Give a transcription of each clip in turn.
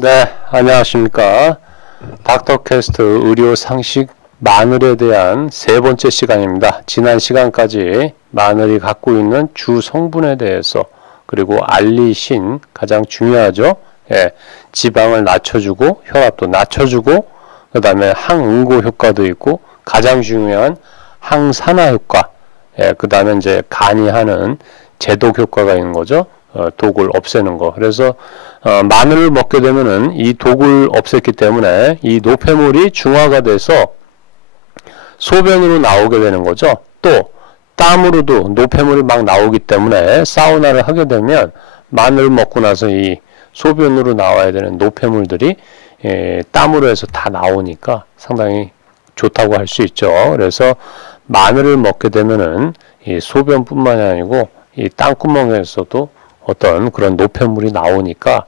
네, 안녕하십니까. 닥터캐스트 의료 상식 마늘에 대한 세 번째 시간입니다. 지난 시간까지 마늘이 갖고 있는 주 성분에 대해서 그리고 알리신 가장 중요하죠. 예, 지방을 낮춰주고 혈압도 낮춰주고 그 다음에 항응고 효과도 있고 가장 중요한 항산화 효과, 예, 그 다음에 이제 간이 하는 제독 효과가 있는 거죠. 독을 없애는 거. 그래서 마늘을 먹게 되면은 이 독을 없앴기 때문에 이 노폐물이 중화가 돼서 소변으로 나오게 되는 거죠. 또 땀으로도 노폐물이 막 나오기 때문에 사우나를 하게 되면 마늘을 먹고 나서 이 소변으로 나와야 되는 노폐물들이 땀으로 해서 다 나오니까 상당히 좋다고 할 수 있죠. 그래서 마늘을 먹게 되면은 이 소변뿐만이 아니고 이 땀구멍에서도 어떤 그런 노폐물이 나오니까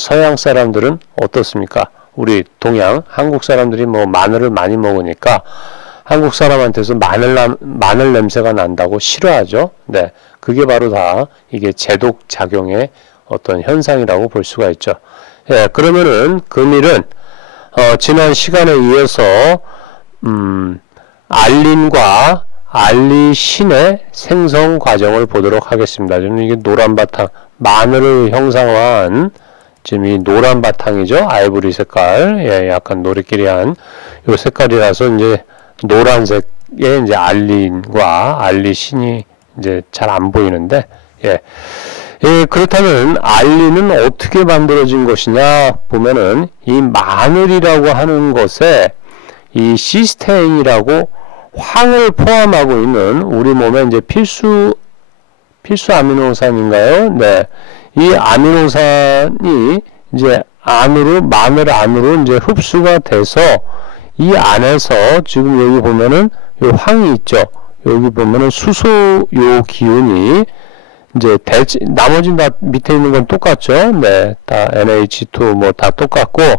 서양 사람들은 어떻습니까? 우리 동양 한국 사람들이 뭐 마늘을 많이 먹으니까 한국 사람한테서 마늘 냄새가 난다고 싫어하죠. 네, 그게 바로 다 이게 제독 작용의 어떤 현상이라고 볼 수가 있죠. 예, 그러면은 금일은 지난 시간에 이어서 알린과 알리신의 생성 과정을 보도록 하겠습니다. 지금 이게 노란 바탕, 마늘을 형상화한 지금 이 노란 바탕이죠. 아이보리 색깔, 예, 약간 노릇끼리한 요 색깔이라서 이제 노란색의 이제 알린과 알리신이 이제 잘 안 보이는데, 예. 예, 그렇다면 알린은 어떻게 만들어진 것이냐 보면은 이 마늘이라고 하는 것에 이 시스테인이라고 황을 포함하고 있는 우리 몸에 이제 필수 아미노산인가요? 네. 이 아미노산이 이제 마늘 안으로 이제 흡수가 돼서 이 안에서 지금 여기 보면은 요 황이 있죠. 여기 보면은 수소 요 기운이 이제 나머지는 다 밑에 있는 건 똑같죠. 네. 다 NH2 뭐 다 똑같고 요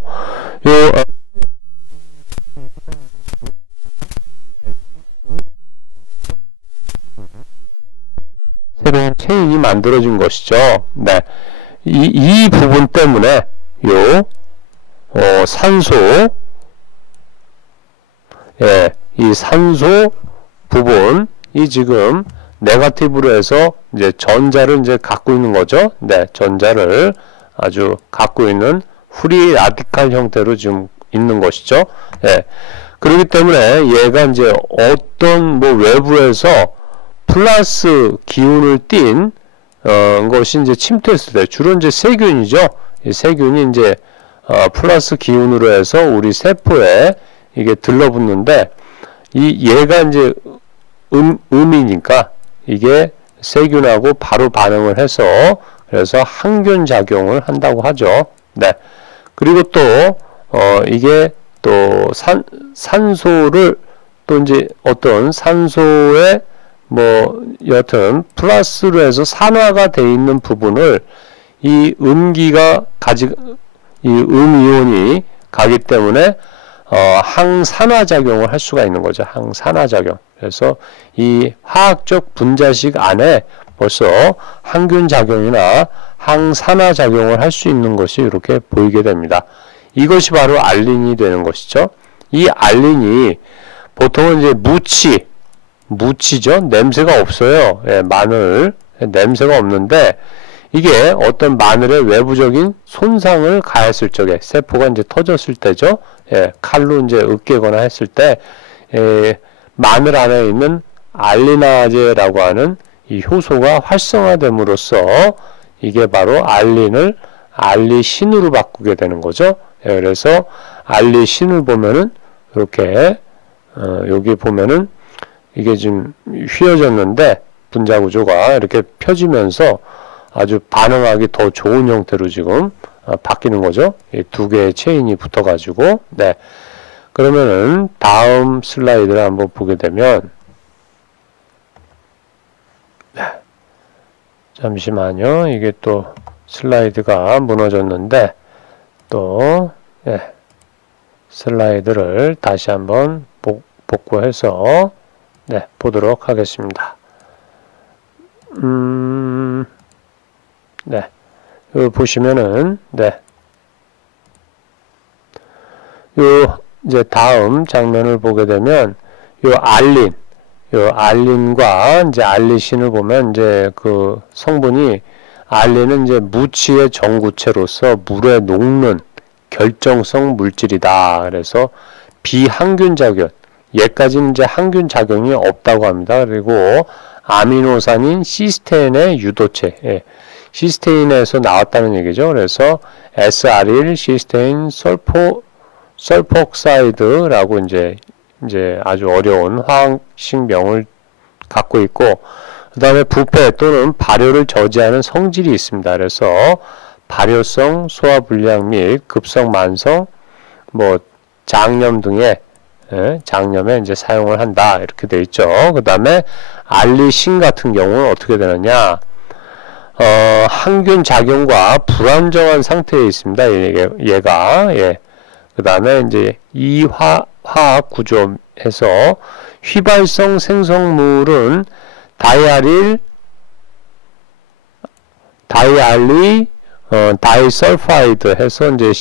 새로운 체인이 만들어진 것이죠. 네. 이 부분 때문에 산소, 예, 이 산소 부분이 지금 네거티브로 해서 이제 전자를 이제 갖고 있는 거죠. 네, 전자를 아주 갖고 있는 프리 라디칼 형태로 지금 있는 것이죠. 예. 그렇기 때문에 얘가 이제 어떤 뭐 외부에서 플러스 기운을 띤 것이 이제 침투했을 때 주로 이제 세균이죠. 이 세균이 이제 플러스 기운으로 해서 우리 세포에 이게 들러붙는데 얘가 이제 음이니까 이게 세균하고 바로 반응을 해서 그래서 항균 작용을 한다고 하죠. 네. 그리고 또 이게 또 산소를 또 이제 어떤 산소에 뭐 여튼 플러스로 해서 산화가 돼 있는 부분을 이 음기가 이 음이온이 가기 때문에 항산화 작용을 할 수가 있는 거죠. 항산화 작용. 그래서 이 화학적 분자식 안에 벌써 항균 작용이나 항산화 작용을 할 수 있는 것이 이렇게 보이게 됩니다. 이것이 바로 알린이 되는 것이죠. 이 알린이 보통은 이제 무치죠. 냄새가 없어요. 예, 마늘 냄새가 없는데 이게 어떤 마늘의 외부적인 손상을 가했을 적에 세포가 이제 터졌을 때죠. 예, 칼로 이제 으깨거나 했을 때 마늘 안에 있는 알리나제라고 하는 이 효소가 활성화됨으로써 이게 바로 알린을 알리신으로 바꾸게 되는 거죠. 예, 그래서 알리신을 보면은 이렇게 여기 보면은 이게 지금 휘어졌는데 분자 구조가 이렇게 펴지면서 아주 반응하기 더 좋은 형태로 지금 바뀌는 거죠. 이 두 개의 체인이 붙어 가지고. 네. 그러면은 다음 슬라이드를 한번 보게 되면 네. 잠시만요. 이게 또 슬라이드가 무너졌는데 또 네. 슬라이드를 다시 한번 복구해서 네, 보도록 하겠습니다. 네, 여기 보시면은, 네, 이제 다음 장면을 보게 되면 알린과 이제 알리신을 보면 이제 그 성분이 알린은 이제 무치의 정구체로서 물에 녹는 결정성 물질이다. 그래서 비항균 작용, 얘까지는 이제 항균 작용이 없다고 합니다. 그리고 아미노산인 시스테인의 유도체, 시스테인에서 나왔다는 얘기죠. 그래서 SR1 시스테인 설포옥사이드라고 이제 아주 어려운 화학식명을 갖고 있고, 그 다음에 부패 또는 발효를 저지하는 성질이 있습니다. 그래서 발효성, 소화불량 및 급성 만성, 장염 등의 장염에 이제 사용을 한다. 이렇게 되어 있죠. 그 다음에 알리신 같은 경우는 어떻게 되느냐? 항균 작용과 불안정한 상태에 있습니다. 얘가. 그 다음에 이제 이 화학 구조에서 휘발성 생성물은 다이설파이드 해서 이제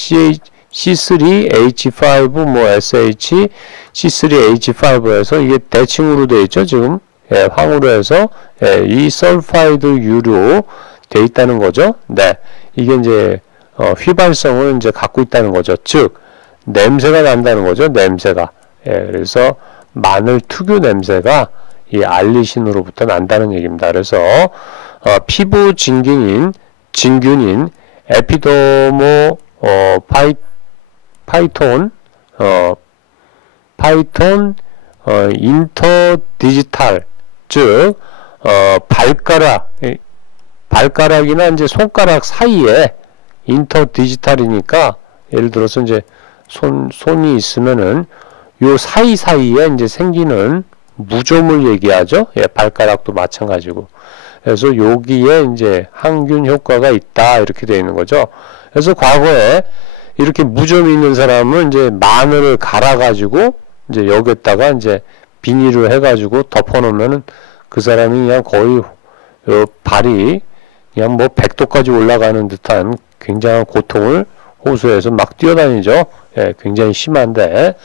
C3H5 SH C3H5 해서 이게 대칭으로 되어 있죠. 지금 황으로 해서 이 설파이드 유로 되어 있다는 거죠. 네, 이게 이제 휘발성을 이제 갖고 있다는 거죠. 즉 냄새가 난다는 거죠. 냄새가. 그래서 마늘 특유 냄새가 이 알리신으로부터 난다는 얘기입니다. 그래서 피부 진균인 에피더모 파이톤 인터디지탈, 즉 발가락이나 이제 손가락 사이에 인터디지탈이니까, 예를 들어서 이제 손이 있으면은 요 사이사이에 이제 생기는 무좀을 얘기하죠. 발가락도 마찬가지고. 그래서 여기에 이제 항균 효과가 있다. 이렇게 되어 있는 거죠. 그래서 과거에 이렇게 무좀이 있는 사람은 이제 마늘을 갈아가지고 이제 여기에다가 이제 비닐을 해가지고 덮어놓으면은 그 사람이 그냥 거의 발이 그냥 100도까지 올라가는 듯한 굉장한 고통을 호소해서 막 뛰어다니죠. 굉장히 심한데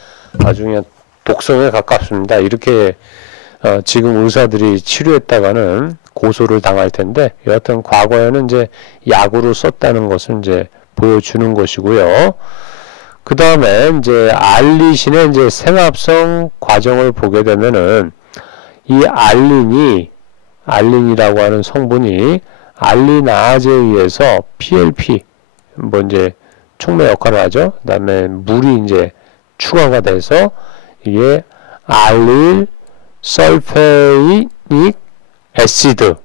아주 그냥 독성에 가깝습니다. 이렇게 지금 의사들이 치료했다가는 고소를 당할 텐데, 여하튼 과거에는 이제 약으로 썼다는 것을 이제 보여주는 것이고요. 그 다음에 이제 알리신의 이제 생합성 과정을 보게 되면은 이 알린이라고 하는 성분이 알리나아제에 의해서 PLP 이제 촉매 역할을 하죠. 그 다음에 물이 이제 추가가 돼서 이게 알릴 설페이닉 애시드,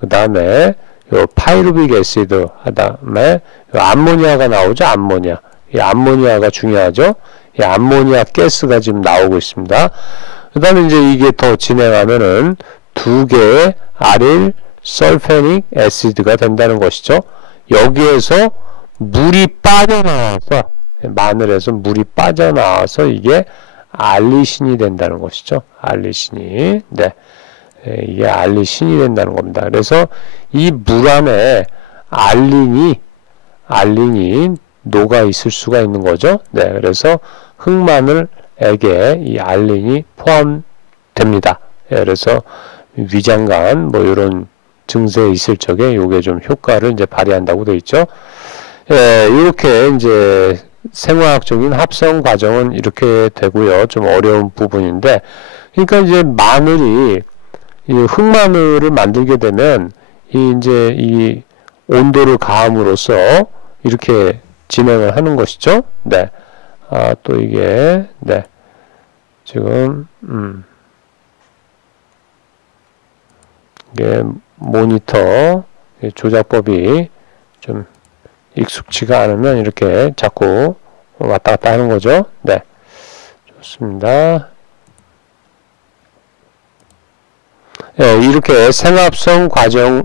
그 다음에 요 파이루빅 애시드, 그 다음에 암모니아가 나오죠. 암모니아. 이 암모니아가 중요하죠. 이 암모니아 가스가 지금 나오고 있습니다. 그 다음에 이제 이게 더 진행하면은 두 개의 아릴 설페닉 애시드가 된다는 것이죠. 여기에서 물이 빠져나와서, 마늘에서 물이 빠져나와서 이게 알리신이 된다는 것이죠. 알리신이. 네. 이게 알리신이 된다는 겁니다. 그래서 이 물 안에 알린이 녹아 있을 수가 있는 거죠. 네. 그래서 흑마늘액에 이 알린이 포함됩니다. 그래서 위장관 이런 증세 있을 적에 요게 좀 효과를 이제 발휘한다고 되어 있죠. 이렇게 이제 생화학적인 합성 과정은 이렇게 되고요. 좀 어려운 부분인데, 그러니까 이제 이 흑마늘을 만들게 되면 이 온도를 가함으로써 이렇게 진행을 하는 것이죠. 네. 또 이게 지금 이게 모니터 조작법이 좀 익숙치가 않으면 이렇게 자꾸 왔다 갔다 하는 거죠. 네. 좋습니다. 이렇게 생합성 과정을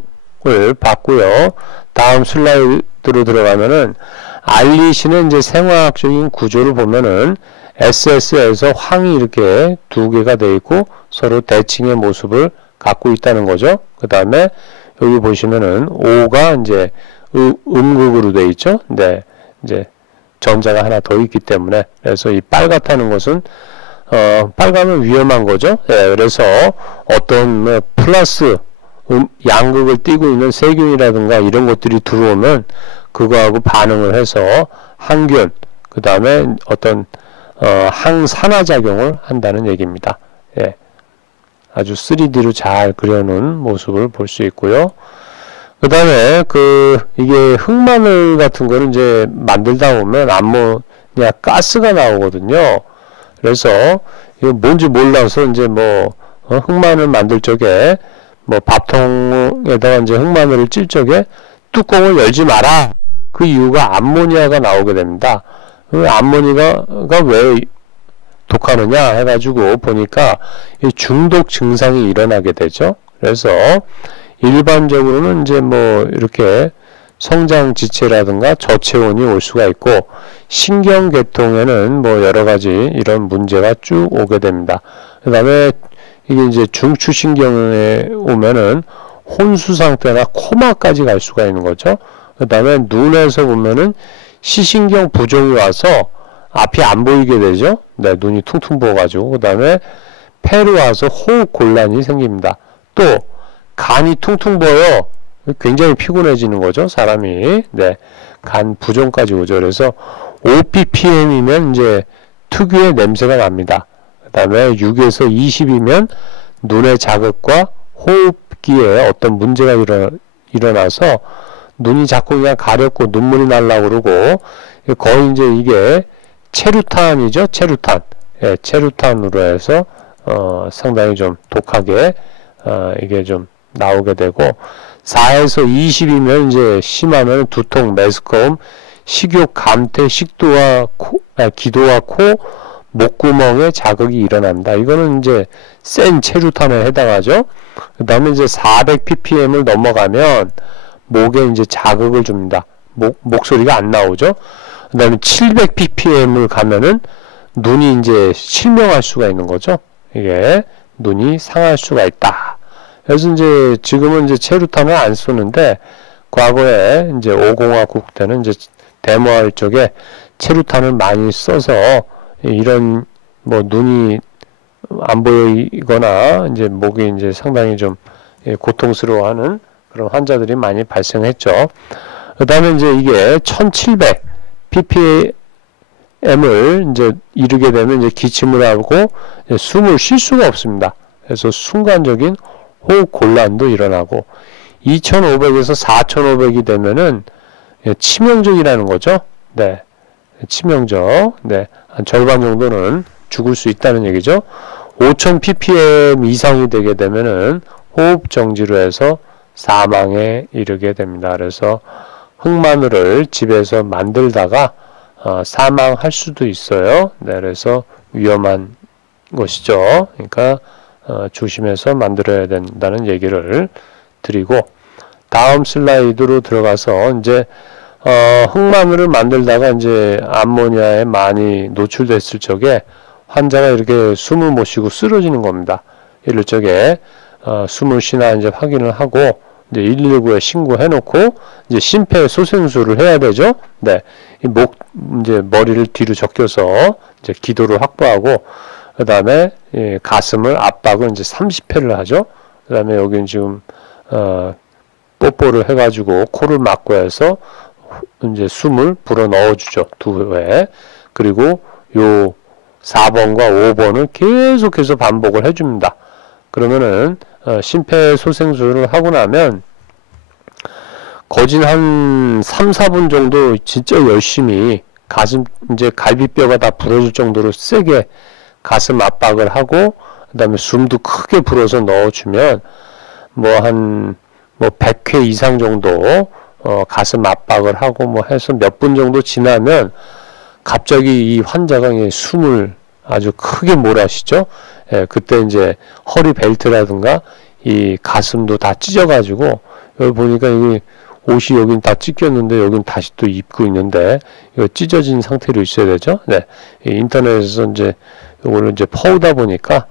봤고요. 다음 슬라이드로 들어가면은 알리신의 이제 생화학적인 구조를 보면은 SS에서 황이 이렇게 두 개가 되어 있고 서로 대칭의 모습을 갖고 있다는 거죠. 그 다음에 여기 보시면은 O가 이제 음극으로 되어 있죠. 네. 이제 전자가 하나 더 있기 때문에. 그래서 이 빨갛다는 것은 빨가면 위험한 거죠. 예, 그래서 어떤 뭐 플러스 양극을 띠고 있는 세균이라든가 이런 것들이 들어오면 그거하고 반응을 해서 항균, 그 다음에 어떤 항산화작용을 한다는 얘기입니다. 예, 아주 3D로 잘 그려놓은 모습을 볼 수 있고요. 그 다음에 이게 흑마늘 같은 거를 이제 만들다 보면 암모니아 가스가 나오거든요. 그래서 이거 뭔지 몰라서 이제 흑마늘 만들 적에 밥통에다가 이제 흑마늘을 찔 적에 뚜껑을 열지 마라. 그 이유가 암모니아가 나오게 됩니다. 그 암모니아가 왜 독하느냐 해가지고 보니까 이 중독 증상이 일어나게 되죠. 그래서 일반적으로는 이제 이렇게 성장 지체라든가 저체온이 올 수가 있고, 신경계통에는 여러 가지 이런 문제가 쭉 오게 됩니다. 그 다음에 이게 이제 중추신경에 오면은 혼수 상태나 코마까지 갈 수가 있는 거죠. 그 다음에 눈에서 보면은 시신경 부종이 와서 앞이 안 보이게 되죠. 네, 눈이 퉁퉁 부어가지고. 그 다음에 폐로 와서 호흡 곤란이 생깁니다. 또 간이 퉁퉁 부어요. 굉장히 피곤해지는 거죠, 사람이. 네, 간 부종까지 오죠. 그래서 5ppm이면 이제 특유의 냄새가 납니다. 그 다음에 6에서 20이면 눈의 자극과 호흡기에 어떤 문제가 일어나서 눈이 자꾸 그냥 가렵고 눈물이 날라고 그러고, 거의 이제 이게 체류탄이죠, 체류탄. 예, 체류탄으로 해서 상당히 좀 독하게 이게 좀 나오게 되고, 4에서 20이면 이제 심하면 두통, 메스꺼움, 식욕, 감퇴, 기도와 코, 목구멍에 자극이 일어납니다. 이거는 이제 센 체류탄에 해당하죠. 그 다음에 이제 400ppm을 넘어가면 목에 이제 자극을 줍니다. 목소리가 안 나오죠. 그 다음에 700ppm을 가면은 눈이 이제 실명할 수가 있는 거죠. 이게 눈이 상할 수가 있다. 그래서 이제 지금은 이제 체류탄을 안 쓰는데, 과거에 이제 5공화국 때는 이제 데모할 쪽에 체류탄을 많이 써서 이런 눈이 안 보이거나 이제 목이 이제 상당히 좀 고통스러워하는 그런 환자들이 많이 발생했죠. 그 다음에 이제 이게 1700 ppm을 이제 이르게 되면 이제 기침을 하고 숨을 쉴 수가 없습니다. 그래서 순간적인 호흡 곤란도 일어나고, 2500에서 4500이 되면은 치명적이라는 거죠. 네, 치명적. 네, 한 절반 정도는 죽을 수 있다는 얘기죠. 5000 ppm 이상이 되게 되면은 호흡 정지로 해서 사망에 이르게 됩니다. 그래서 흑마늘을 집에서 만들다가 사망할 수도 있어요. 네, 그래서 위험한 것이죠. 그러니까 조심해서 만들어야 된다는 얘기를 드리고, 다음 슬라이드로 들어가서 이제 흑마늘을 만들다가 이제 암모니아에 많이 노출됐을 적에 환자가 이렇게 숨을 못 쉬고 쓰러지는 겁니다. 이럴 적에 숨을 쉬나 이제 확인을 하고 이제 119에 신고해 놓고 이제 심폐소생술을 해야 되죠. 네, 이제 머리를 뒤로 적혀서 이제 기도를 확보하고, 그 다음에 가슴을 압박을 이제 30회를 하죠. 그 다음에 여기는 지금 뽀뽀를 해가지고 코를 막고 해서 이제 숨을 불어 넣어주죠, 2회. 그리고 요 4번과 5번을 계속해서 반복을 해줍니다. 그러면은 심폐소생술을 하고 나면 거진 한 3, 4분 정도 진짜 열심히 가슴 이제 갈비뼈가 다 부러질 정도로 세게 가슴 압박을 하고, 그 다음에 숨도 크게 불어서 넣어주면 한 100회 이상 정도 가슴 압박을 하고 해서 몇 분 정도 지나면 갑자기 이 환자가 숨을 아주 크게 몰아쉬죠. 예, 그때 이제 허리 벨트라든가 이 가슴도 다 찢어가지고, 여기 보니까 이 옷이 여긴 다 찢겼는데 여긴 다시 또 입고 있는데 이거 찢어진 상태로 있어야 되죠. 네, 인터넷에서 이제 이거를 이제 퍼오다 보니까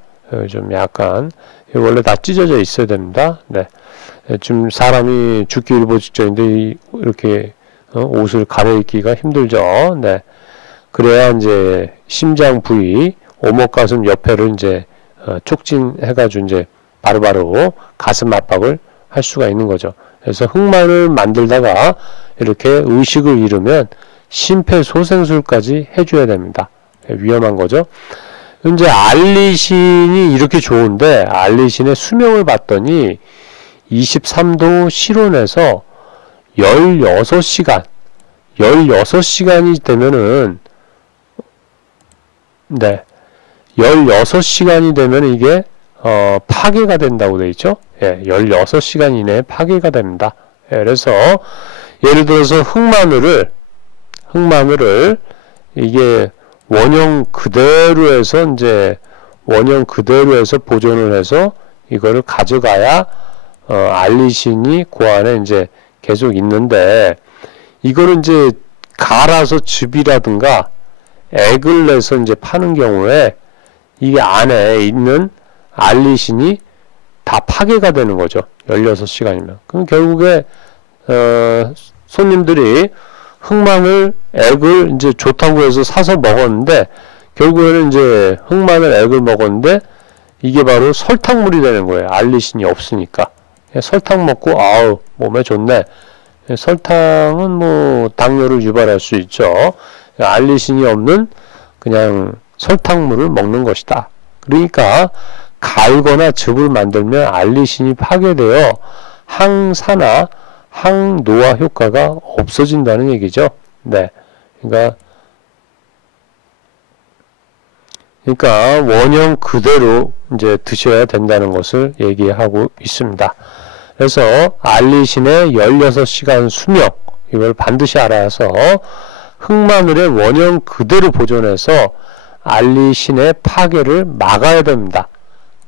좀 약간 원래 다 찢어져 있어야 됩니다. 네, 지금 사람이 죽기 일보 직전인데 이렇게 옷을 갈아입기가 힘들죠. 네. 그래야 이제 심장 부위, 오목가슴 옆에를 이제 촉진해가지고 이제 바로바로 가슴 압박을 할 수가 있는 거죠. 그래서 흑마늘 만들다가 이렇게 의식을 잃으면 심폐소생술까지 해줘야 됩니다. 위험한 거죠. 이제 알리신이 이렇게 좋은데 알리신의 수명을 봤더니 23도 실온에서 16시간이 되면은, 네, 16시간이 되면 이게 파괴가 된다고 되어 있죠. 예, 16시간 이내에 파괴가 됩니다. 예, 그래서 예를 들어서 흑마늘을 이게 원형 그대로 해서 보존을 해서 이거를 가져가야 알리신이 그 안에 이제 계속 있는데, 이거를 이제 갈아서 즙이라든가 액을 내서 이제 파는 경우에 이게 안에 있는 알리신이 다 파괴가 되는 거죠. 16시간이면. 그럼 결국에 손님들이 흑마늘 액을 이제 좋다고 해서 사서 먹었는데, 결국에는 이제 흑마늘 액을 먹었는데 이게 바로 설탕물이 되는 거예요. 알리신이 없으니까. 설탕 먹고 아우 몸에 좋네. 설탕은 뭐 당뇨를 유발할 수 있죠. 알리신이 없는 그냥 설탕물을 먹는 것이다. 그러니까 갈거나 즙을 만들면 알리신이 파괴되어 항산화, 항노화 효과가 없어진다는 얘기죠. 네. 그러니까 원형 그대로 이제 드셔야 된다는 것을 얘기하고 있습니다. 그래서 알리신의 16시간 수명, 이걸 반드시 알아서 흑마늘의 원형 그대로 보존해서 알리신의 파괴를 막아야 됩니다.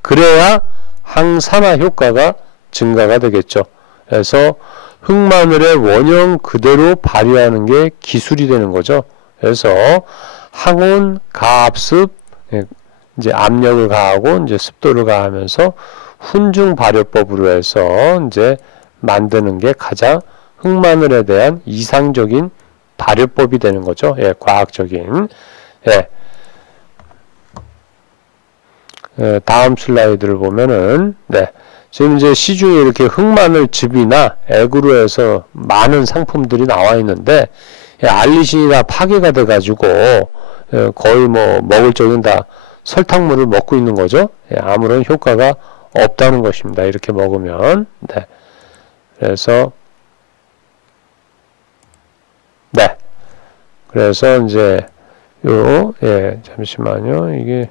그래야 항산화 효과가 증가가 되겠죠. 그래서 흑마늘의 원형 그대로 발효하는 게 기술이 되는 거죠. 그래서 항온, 가압습, 이제 압력을 가하고 이제 습도를 가하면서 훈중 발효법으로 해서 이제 만드는 게 가장 흑마늘에 대한 이상적인 발효법이 되는 거죠. 예, 과학적인. 예. 다음 슬라이드를 보면은, 네. 지금 이제 시중에 이렇게 흑마늘 즙이나 액으로 해서 많은 상품들이 나와 있는데, 예, 알리신이 다 파괴가 돼가지고, 거의 뭐 먹을 적은 다 설탕물을 먹고 있는 거죠. 예, 아무런 효과가 없다는 것입니다. 이렇게 먹으면. 네. 그래서 네. 그래서 이제 예, 잠시만요. 이게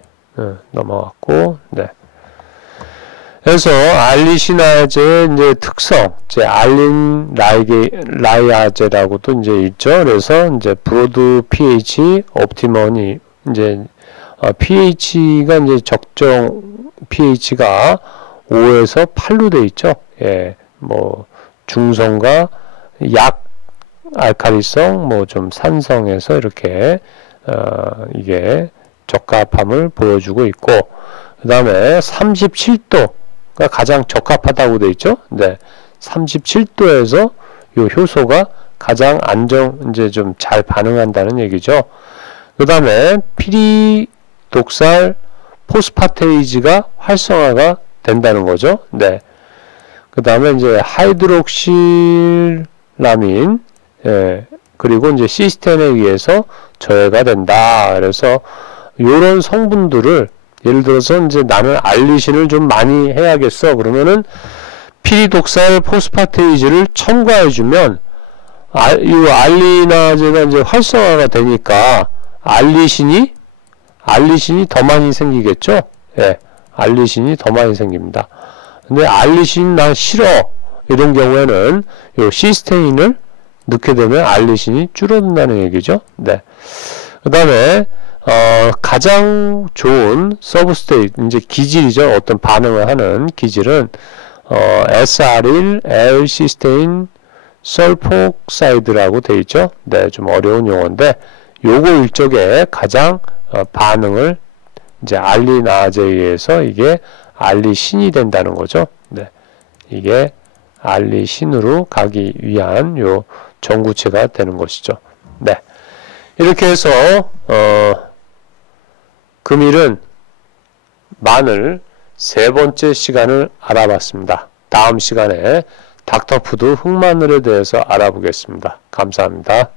넘어갔고. 네. 그래서 알리시나제의 이제 특성, 이제 알린 라이아제라고도 이제 있죠. 그래서 이제 브로드 pH 옵티머니 이제 pH가 이제 적정 pH가 5에서 8로 돼 있죠. 예, 뭐 중성과 약 알칼리성, 뭐 좀 산성에서 이렇게 이게 적합함을 보여주고 있고, 그 다음에 37도가 가장 적합하다고 돼 있죠. 네, 37도에서 요 효소가 가장 이제 좀 잘 반응한다는 얘기죠. 그 다음에 피리독살 포스파테이즈가 활성화가 된다는 거죠. 네. 그 다음에 이제 하이드록실라민, 예, 그리고 이제 시스템에 의해서 저해가 된다. 그래서 요런 성분들을 예를 들어서 이제 나는 알리신을 좀 많이 해야겠어. 그러면은 피리독살 포스파테이즈를 첨가해주면 이 알리나제가 이제 활성화가 되니까 알리신이 더 많이 생기겠죠? 예, 알리신이 더 많이 생깁니다. 근데 알리신 나 싫어. 이런 경우에는 요 시스테인을 넣게 되면 알리신이 줄어든다는 얘기죠. 네. 그 다음에, 가장 좋은 서브스테이트, 이제 기질이죠. 어떤 반응을 하는 기질은, SR1, L-시스테인, 설폭사이드라고 되어 있죠. 네, 좀 어려운 용어인데, 요거 일종의 가장 반응을 이제 알리나제에 의해서 이게 알리신이 된다는 거죠. 네. 이게 알리신으로 가기 위한 요 전구체가 되는 것이죠. 네. 이렇게 해서 금일은 마늘 세 번째 시간을 알아봤습니다. 다음 시간에 닥터푸드 흑마늘에 대해서 알아보겠습니다. 감사합니다.